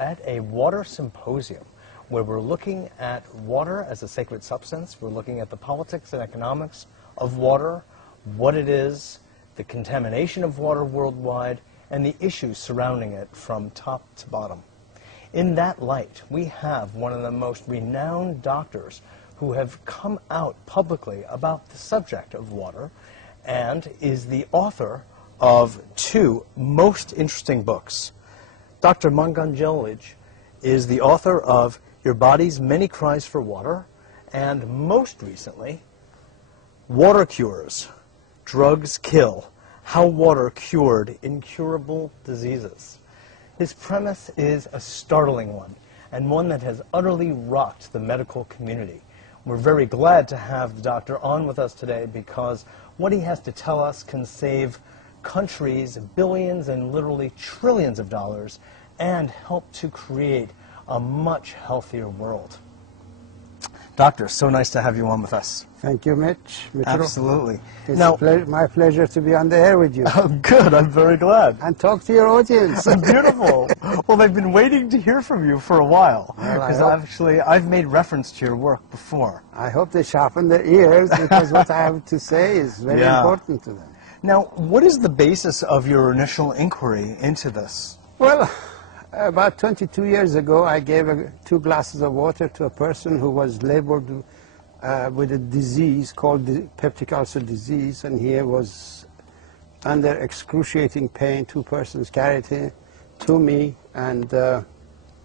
At a water symposium where we're looking at water as a sacred substance. We're looking at the politics and economics of water, what it is, the contamination of water worldwide, and the issues surrounding it from top to bottom. In that light, we have one of the most renowned doctors who have come out publicly about the subject of water and is the author of two most interesting books. Dr. Batmanghelidj is the author of Your Body's Many Cries for Water, and most recently, Water Cures, Drugs Kill, How Water Cured Incurable Diseases. His premise is a startling one, and one that has utterly rocked the medical community. We're very glad to have the doctor on with us today because what he has to tell us can save countries billions and literally trillions of dollars and help to create a much healthier world. Doctor, so nice to have you on with us. Thank you, Mitch. Absolutely. It's now, my pleasure to be on the air with you. Oh, good. I'm very glad. And talk to your audience. Beautiful. Well, they've been waiting to hear from you for a while. Because I've made reference to your work before. I hope they sharpen their ears because what I have to say is very important to them. Now, what is the basis of your initial inquiry into this? Well, about 22 years ago, I gave 2 glasses of water to a person who was labeled with a disease called the peptic ulcer disease, and he was under excruciating pain. 2 persons carried him to me, and I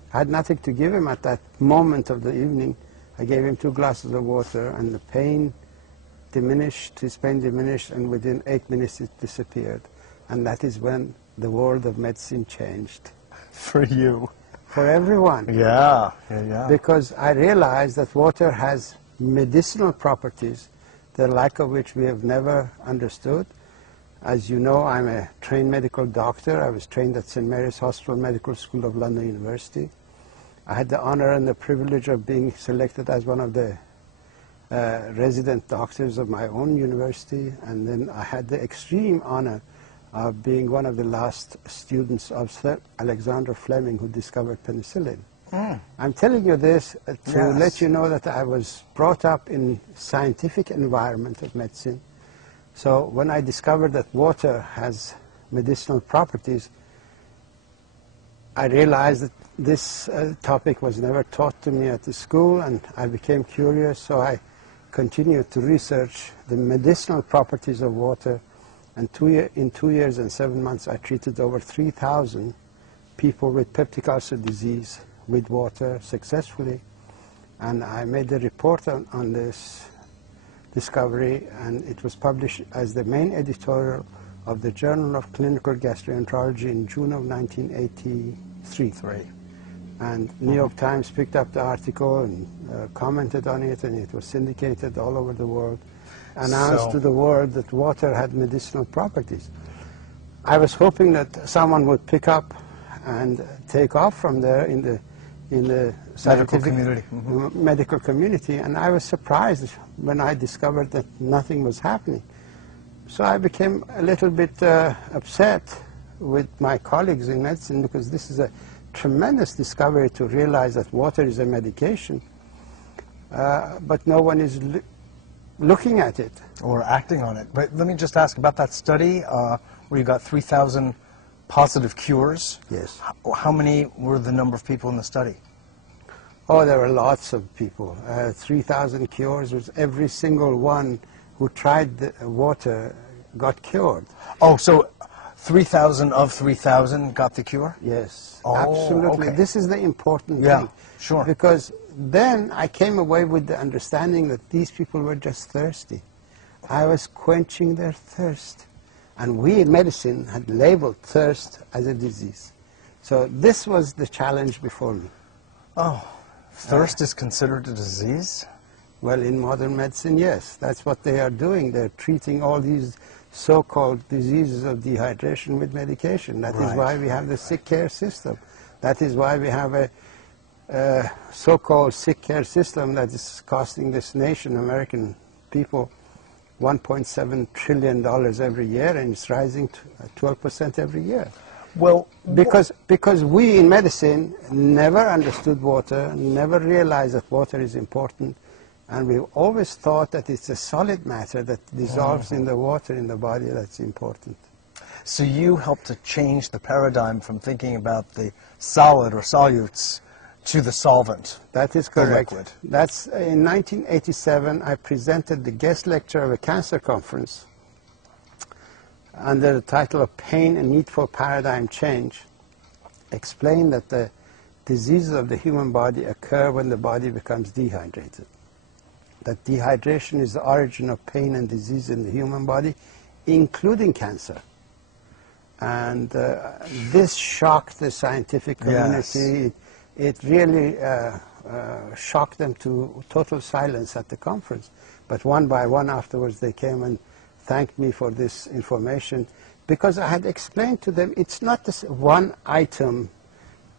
had nothing to give him at that moment of the evening. I gave him 2 glasses of water, and the pain diminished, his pain diminished, and within 8 minutes it disappeared. And that is when the world of medicine changed. For you. For everyone. Yeah. Because I realized that water has medicinal properties, the like of which we have never understood. As you know, I'm a trained medical doctor. I was trained at St. Mary's Hospital Medical School of London University. I had the honor and the privilege of being selected as one of the resident doctors of my own university, and then I had the extreme honor of being one of the last students of Sir Alexander Fleming, who discovered penicillin. I'm telling you this to let you know that I was brought up in scientific environment of medicine. So when I discovered that water has medicinal properties, I realized that this topic was never taught to me at the school, and I became curious, so I continued to research the medicinal properties of water. And in 2 years and 7 months, I treated over 3,000 people with peptic ulcer disease with water successfully. And I made a report on this discovery, and it was published as the main editorial of the Journal of Clinical Gastroenterology in June of 1983. And New York Times picked up the article and commented on it, and it was syndicated all over the world. Announced to the world that water had medicinal properties. I was hoping that someone would pick up and take off from there in the scientific medical community, and I was surprised when I discovered that nothing was happening. So I became a little bit upset with my colleagues in medicine, because this is a tremendous discovery to realize that water is a medication, but no one is looking at it. Or acting on it. But let me just ask about that study where you got 3,000 positive cures. Yes. How many were the number of people in the study? Oh, there were lots of people. 3,000 cures was every single one who tried the water got cured. Oh, so 3,000 of 3,000 got the cure? Yes, oh, absolutely. Okay. This is the important thing. Sure. Because then I came away with the understanding that these people were just thirsty. I was quenching their thirst. And we in medicine had labeled thirst as a disease. So this was the challenge before me. Oh, thirst is considered a disease? Well, in modern medicine, yes. That's what they are doing. They're treating all these so-called diseases of dehydration with medication. That is why we have the sick care system. That is why we have a so-called sick care system that is costing this nation, American people, $1.7 trillion every year, and it's rising to 12% every year. Well, because we in medicine never understood water, never realized that water is important, and we've always thought that it's a solid matter that dissolves in the water in the body that's important. So you helped to change the paradigm from thinking about the solid or solutes to the solvent. That is correct. The liquid. That's in 1987. I presented the guest lecture of a cancer conference under the title of Pain and Need for Paradigm Change, explained that the diseases of the human body occur when the body becomes dehydrated. That dehydration is the origin of pain and disease in the human body, including cancer. And this shocked the scientific community. Yes. It really shocked them to total silence at the conference. But one by one afterwards they came and thanked me for this information, because I had explained to them it's not this one item,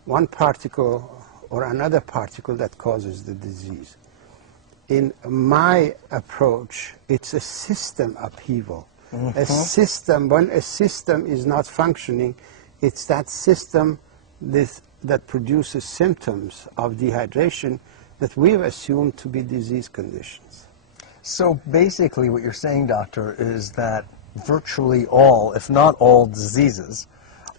one particle or another particle that causes the disease. In my approach, it's a system upheaval. A system, when a system is not functioning, it's that system that produces symptoms of dehydration that we've assumed to be disease conditions. So basically what you're saying, doctor, is that virtually all, if not all, diseases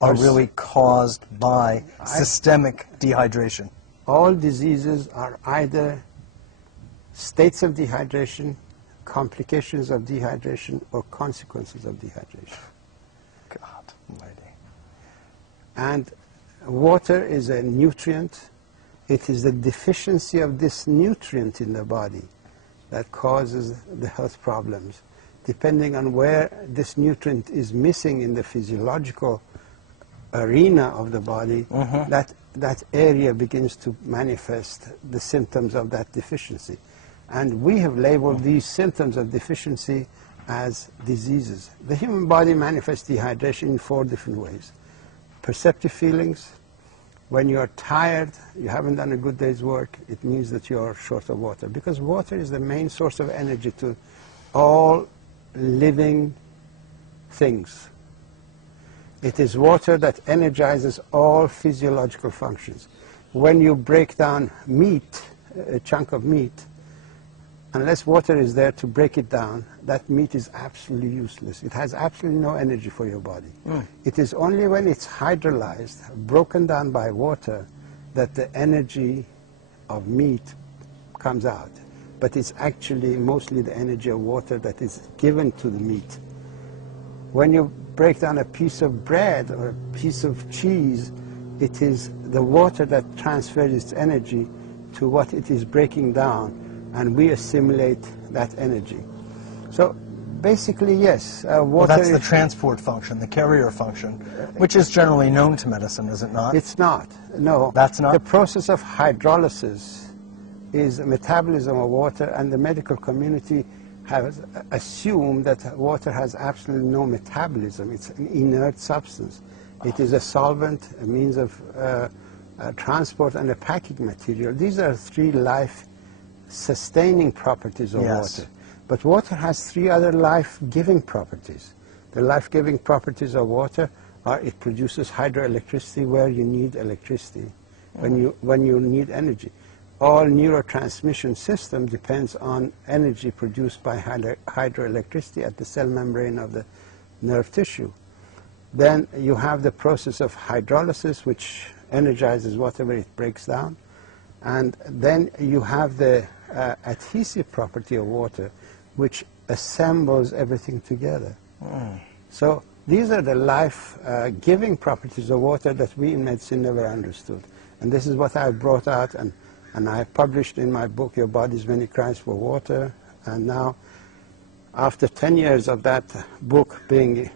are really caused by systemic dehydration. All diseases are either states of dehydration, complications of dehydration, or consequences of dehydration. God almighty. And water is a nutrient. It is the deficiency of this nutrient in the body that causes the health problems. Depending on where this nutrient is missing in the physiological arena of the body, that area begins to manifest the symptoms of that deficiency. And we have labeled these symptoms of deficiency as diseases. The human body manifests dehydration in 4 different ways. Perceptive feelings. When you're tired, you haven't done a good day's work, it means that you're short of water. Because water is the main source of energy to all living things. It is water that energizes all physiological functions. When you break down meat, a chunk of meat, unless water is there to break it down, that meat is absolutely useless. It has absolutely no energy for your body. It is only when it's hydrolyzed, broken down by water, that the energy of meat comes out. But it's actually mostly the energy of water that is given to the meat. When you break down a piece of bread or a piece of cheese, it is the water that transfers its energy to what it is breaking down, and we assimilate that energy. So basically, yes, water well, that's the transport function, the carrier function, which is generally known to medicine, is it not? It's not, no. That's not? The process of hydrolysis is a metabolism of water, and the medical community has assumed that water has absolutely no metabolism. It's an inert substance. It is a solvent, a means of transport, and a packing material. These are 3 life-sustaining properties of water. But water has 3 other life-giving properties. The life-giving properties of water are it produces hydroelectricity where you need electricity, when you need energy. All neurotransmission system depends on energy produced by hydroelectricity at the cell membrane of the nerve tissue. Then you have the process of hydrolysis, which energizes whatever it breaks down. And then you have the adhesive property of water, which assembles everything together. So these are the life-giving properties of water that we in medicine never understood. And this is what I brought out, and I published in my book, Your Body's Many Cries for Water. And now, after 10 years of that book being